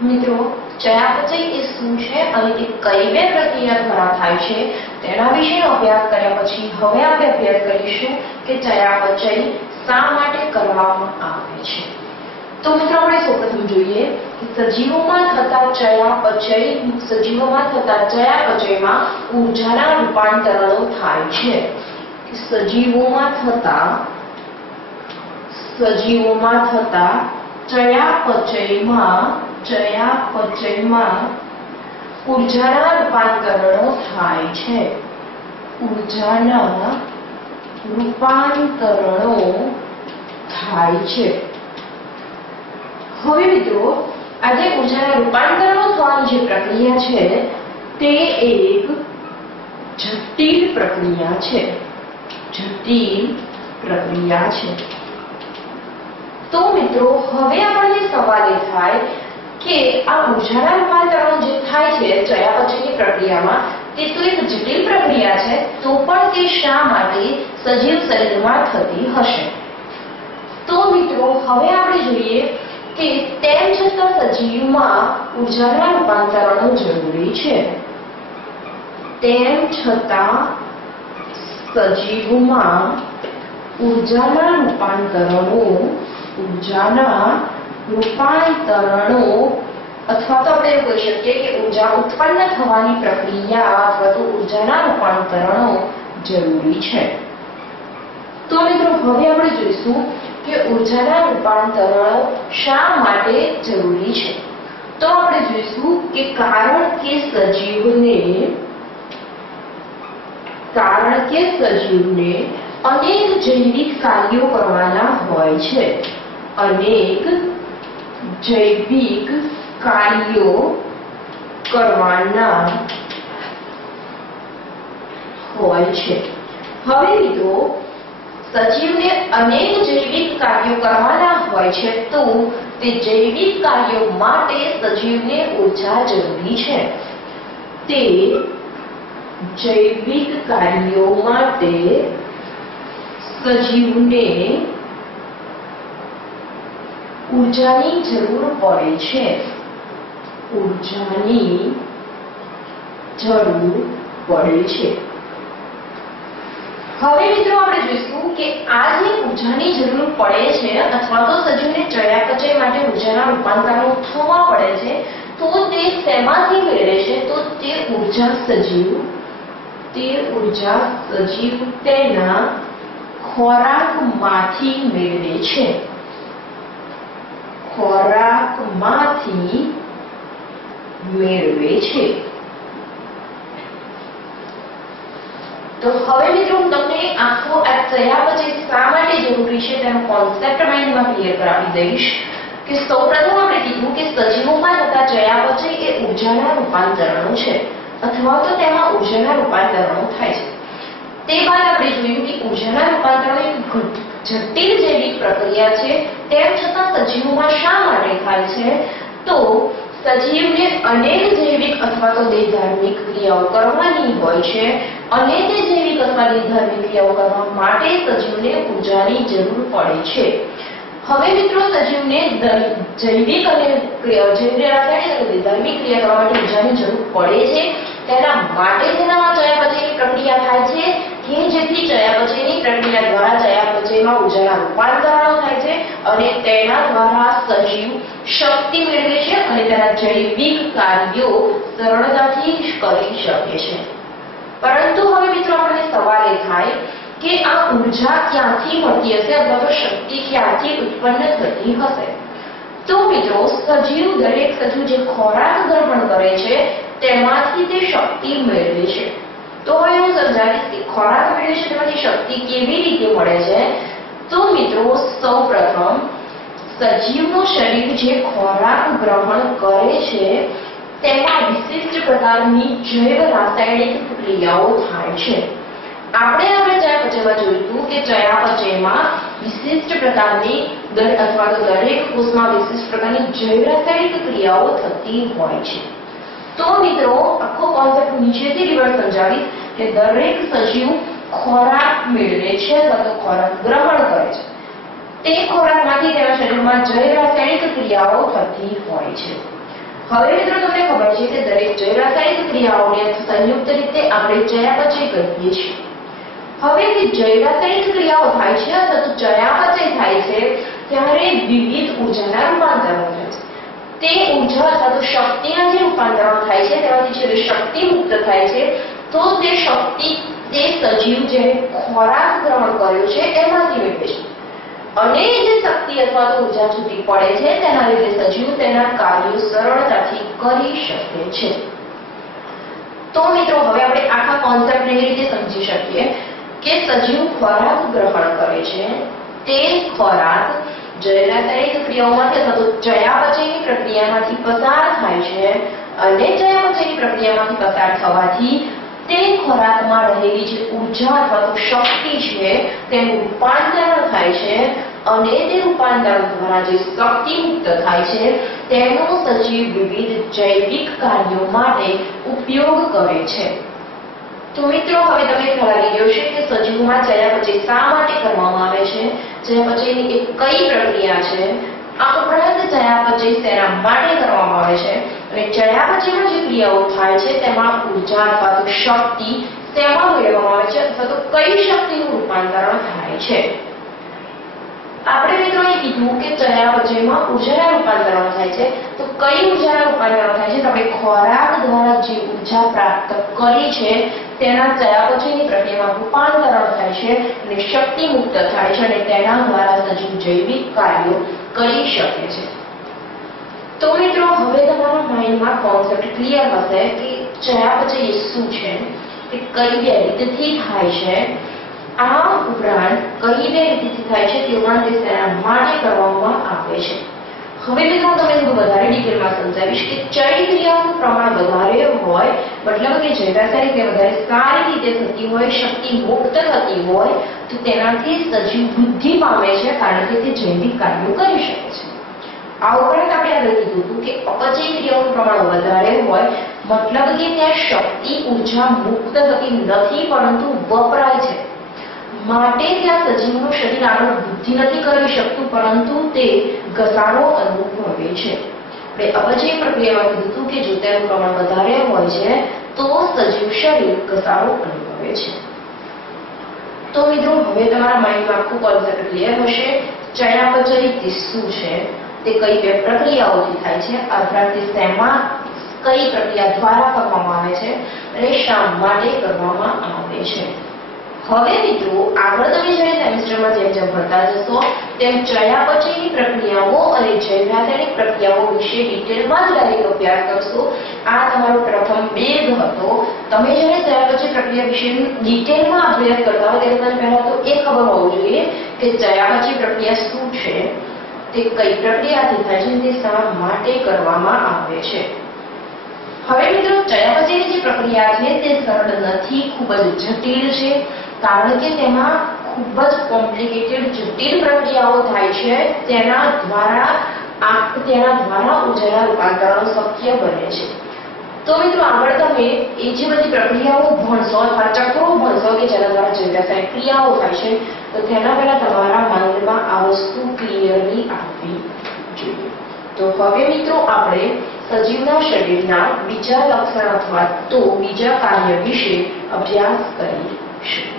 મિત્રો ચયાપચય એ શું છે અને તે કઈ બે પ્રક્રિયા દ્વારા થાય છે તેના વિશે અભ્યાસ કર્યા પછી હવે આપણે અભ્યાસ કરીશું કે ચયાપચય શા માટે કરવામાં આવે છે। તો મિત્રો આપણે સૌપ્રથમ જોઈએ કે સજીવોમાં થતા ચયાપચયમાં ઊર્જાના રૂપાંતરણો થાય છે। સજીવોમાં થતા ચયાપચયમાં ઊર્જાના રૂપાંતરણો થાય છે। હવે મિત્રો આ જે ઊર્જાના રૂપાંતરણો થવાની જે પ્રક્રિયા છે તે એક જટિલ પ્રક્રિયા છે। તો મિત્રો હવે આપણને સવાલ એ થાય કે આ ઊર્જાના રૂપાંતરણો જે થાય છે ચયાપચયની પ્રક્રિયામાં તે તો એક જટિલ પ્રક્રિયા છે, તો પણ તે શા માટે સજીવ શરીરમાં થતી હશે? તો મિત્રો હવે આપણે જોઈએ કે તેમ છતાં સજીવમાં ઊર્જાના રૂપાંતરણો જરૂરી છે। તેમ છતાં સજીવમાં ઊર્જાના રૂપાંતરણો અથવા તો આપણે કહી શકીએ કે ઊર્જા ઉત્પન્ન થવાની પ્રક્રિયા અથવા તો ઊર્જાના રૂપાંતરણો જરૂરી છે। તો મિત્રો હવે આપણે જોઈશું કે ઊર્જાના રૂપાંતરણો શા માટે જરૂરી છે। તો આપણે જોઈશું કે કારણ કે સજીવને અનેક જૈવિક કાર્યો કરવાના હોય છે। હવે મિત્રો સજીવને અનેક જૈવિક કાર્યો કરવાના હોય છે, તો તે જૈવિક કાર્યો માટે સજીવને ઊર્જા જરૂરી છે। તે જૈવિક કાર્યો માટે સજીવને ઊર્જાની જરૂર પડે છે। હવે મિત્રો આપણે જોઈશું કે આ જે ઊર્જાની જરૂર પડે છે અથવા તો સજીવને ચયાપચય માટે ઊર્જાના રૂપાંતરણો થવા પડે છે, તો તે શેમાંથી મેળવે છે? તો તે ઊર્જા સજીવ તેના ખોરાકમાંથી મેળવે છે। તો હવે મિત્રો હું તમને આખો આ ચયાપચય શા માટે જરૂરી છે તેનો કોન્સેપ્ટ માઇન્ડમાં ક્લિયર કરાવી દઈશ કે સૌપ્રથમ આપણે કીધું કે સજીવોમાં થતા ચયાપચય એ ઊર્જાના રૂપાંતરણો છે અથવા તો તેમાં ઊર્જાના રૂપાંતરણો થાય છે। તે બાદ આપણે જોયું કે ઊર્જાના રૂપાંતરણો એક જટિલ જૈવિક પ્રક્રિયા છે, તેમ છતાં સજીવોમાં શા માટે થાય છે? તો સજીવને અનેક જૈવિક અથવા તો દેહધાર્મિક ક્રિયાઓ કરવાની હોય છે અને તે જૈવિક અથવા દેહધાર્મિક ક્રિયાઓ કરવા માટે સજીવને ઊર્જાની જરૂર પડે છે। હવે મિત્રો સજીવને જૈવિક અને રાસાયણિક અને દેહધાર્મિક ક્રિયા કરવા માટે ઊર્જાની જરૂર પડે છે, તેના માટે તેના ચયાપચયની પ્રક્રિયા થાય છે કે જેથી ચયાપચયની પ્રક્રિયા દ્વારા ચયાપચયમાં ઊર્જાના રૂપાંતરણો થાય છે અને તેના દ્વારા સજીવ શક્તિ મેળવે છે અને તેના જૈવિક કાર્યો સરળતાથી કરી શકે છે। પરંતુ હવે મિત્રો આપણને સવાલ એ થાય કે આ ઊર્જા ક્યાંથી મળતી હશે અથવા તો શક્તિ ક્યાંથી ઉત્પન્ન થતી હશે? તો મિત્રો દરેક સજીવ જે ખોરાક ગ્રહણ કરે છે તેમાંથી તે શક્તિ મેળવે છે। તો હવે હું સમજાવીશ કે ખોરાક મેળવે છે તેમાંથી શક્તિ કેવી રીતે મળે છે। તો મિત્રો સૌપ્રથમ સજીવનું શરીર જે ખોરાક ગ્રહણ કરે છે તેમાં વિશિષ્ટ પ્રકારની જૈવ રાસાયણિક ક્રિયાઓ થાય છે। આપણે હવે ચયાપચયમાં જોયું કે ચયાપચયમાં વિશિષ્ટ પ્રકારની અથવા તો દરેક કોષમાં વિશિષ્ટ પ્રકારની જૈવ રાસાયણિક ક્રિયાઓ થતી હોય છે। તો મિત્રો આખો કોન્સેપ્ટ નીચેથી રિવર્સ સમજાવીશ કે દરેક સજીવ ખોરાક મેળવે છે અથવા તો ખોરાક ગ્રહણ કરે છે, તે ખોરાકમાંથી તેના શરીરમાં જૈવ રાસાયણિક ક્રિયાઓ થતી હોય છે। હવે મિત્રો તમને ખબર છે કે દરેક જૈવ રાસાયણિક ક્રિયાઓને સંયુક્ત રીતે આપણે ચયાપચય કહીએ છીએ। હવે કે જૈવ રાસાયણિક ક્રિયાઓ થાય છે અથવા તો ચયાપચય થાય છે ત્યારે વિવિધ ઊર્જાના રૂપાંતરો થાય છે। તે ઊર્જા અથવા તો શક્તિના જે રૂપાંતરો થાય છે તેમાંથી જ્યારે શક્તિ મુક્ત થાય છે તો તે શક્તિ તે સજીવ જે ખોરાક ગ્રહણ કર્યો છે એમાંથી મેળવે છે અને જે શક્તિ અથવા તો ઊર્જા છૂટી પડે છે તેના લીધે સજીવ તેના કાર્યો સરળતાથી કરી શકે છે। તો મિત્રો હવે આપણે આખા કોન્સેપ્ટને એ રીતે સમજી શકીએ કે સજીવ ખોરાક ગ્રહણ કરે છે, તે ખોરાક જૈવ રાસાયણિક ક્રિયાઓમાંથી અથવા તો ચયાપચયની પ્રક્રિયામાંથી પસાર થાય છે અને ચયાપચયની પ્રક્રિયામાંથી પસાર થવાથી તે ખોરાકમાં રહેલી જે ઊર્જા અથવા તો શક્તિ છે તેનું રૂપાંતરણ થાય છે અને તે રૂપાંતરણ દ્વારા જે શક્તિ મુક્ત થાય છે તેનો સજીવ વિવિધ જૈવિક કાર્યો માટે ઉપયોગ કરે છે। તો મિત્રો હવે તમને ખ્યાલ આવી ગયો છે કે સજીવમાં ચયાપચય શા માટે કરવામાં આવે છે, ચયાપચયની એ કઈ પ્રક્રિયા છે, આ ઉપરાંત ચયાપચય શેના માટે કરવામાં આવે છે અને ચયાપચયમાં જે ક્રિયાઓ થાય છે તેમાં ઊર્જા અથવા તો શક્તિ શેમાં મેળવવામાં આવે છે અથવા તો કઈ શક્તિનું રૂપાંતરણ થાય છે। આપણે મિત્રો એ કીધું કે ચયાપચયમાં ઊર્જાના રૂપાંતરણ થાય છે, તો કઈ ઊર્જાના રૂપાંતરણ થાય છે તો આપણે ખોરાક દ્વારા જે ઊર્જા પ્રાપ્ત કરી છે તેના ચયાપચયની પ્રક્રિયામાં રૂપાંતરણ થાય છે અને શક્તિ મુક્ત થાય છે અને તેના દ્વારા સજીવ જૈવિક કાર્યો કરી શકે છે। તો મિત્રો હવે તમારા માઇન્ડમાં કોન્સેપ્ટ ક્લિયર હશે કે ચયાપચય શું છે, તે કઈ બે રીતથી થાય છે, આ ઉપરાંત કઈ બે રીતથી થાય છે તે ઉપરાંત તે શેના માટે કરવામાં આવે છે। હવે મિત્રો તમને થોડું વધારે ડિટેલમાં સમજાવીશ કે ચય ક્રિયાનું પ્રમાણ વધારે હોય મતલબ કે જૈવ રાસાયણિક ક્રિયા વધારે સારી રીતે થતી હોય, શક્તિ મુક્ત થતી હોય તો તેનાથી સજીવ વૃદ્ધિ પામે છે કારણ કે તે જૈવિક કાર્યો કરી શકે છે। આ ઉપરાંત આપણે આગળ કીધું હતું કે અપચય ક્રિયાનું પ્રમાણ વધારે હોય મતલબ કે ત્યાં શક્તિ ઊર્જા મુક્ત થતી નથી પરંતુ વપરાય છે માટે ત્યાં સજીવનું શરીર આગળ વૃદ્ધિ નથી કરી શકતું પરંતુ તે ઘસારો અનુભવે છે। આપણે અપચય પ્રક્રિયામાં કીધું હતું કે જો તેનું પ્રમાણ વધારે હોય છે તો સજીવ શરીર ઘસારો અનુભવે છે। તો મિત્રો હવે તમારા માઇન્ડમાં આખું કોન્સેપ્ટ ક્લિયર હશે। ચયાપચય તે શું છે, તે કઈ બે પ્રક્રિયાઓથી થાય છે, અર્થાત તે શેમાં કઈ પ્રક્રિયા દ્વારા કરવામાં આવે છે અને શા માટે કરવામાં આવે છે। હવે મિત્રો આગળ તમે જ્યારે સેમેસ્ટરમાં જેમ જેમ ભણતા જશો તેમ ચયાપચયની પ્રક્રિયાઓ અને જૈવ રાસાયણિક પ્રક્રિયાઓ વિશે ડિટેલમાં જ ડાયરેક્ટ અભ્યાસ કરશો। આ તમારો પ્રથમ બેઝ હતો। તમે જ્યારે ચયાપચય પ્રક્રિયા વિશે ડિટેલમાં અભ્યાસ કરતા હો ત્યારે પહેલા તો એ ખબર હોવું જોઈએ કે ચયાપચય પ્રક્રિયા શું છે, તે કઈ પ્રક્રિયાથી થાય છે, તે શા માટે કરવામાં આવે છે। હવે મિત્રો ચયાપચયની જે પ્રક્રિયા છે તે સરળ નથી, ખૂબ જ જટિલ છે કારણ કે તેમાં ખૂબ જ કોમ્પ્લિકેટેડ જટિલ પ્રક્રિયાઓ થાય છે તેના દ્વારા ઊર્જાના રૂપાંતરણ શક્ય બને છે। તો મિત્રો આગળ તમે એ જે બધી પ્રક્રિયાઓ ભણશો અથવા ચક્રો ભણશો કે જેના દ્વારા જૈવ રાસાયણિક ક્રિયાઓ થાય છે તો તેના પહેલા તમારા માઇન્ડમાં આ વસ્તુ ક્લિયરલી આવવી જોઈએ। તો હવે મિત્રો આપણે સજીવના શરીરના બીજા લક્ષણ અથવા તો બીજા કાર્ય વિશે અભ્યાસ કરીશું।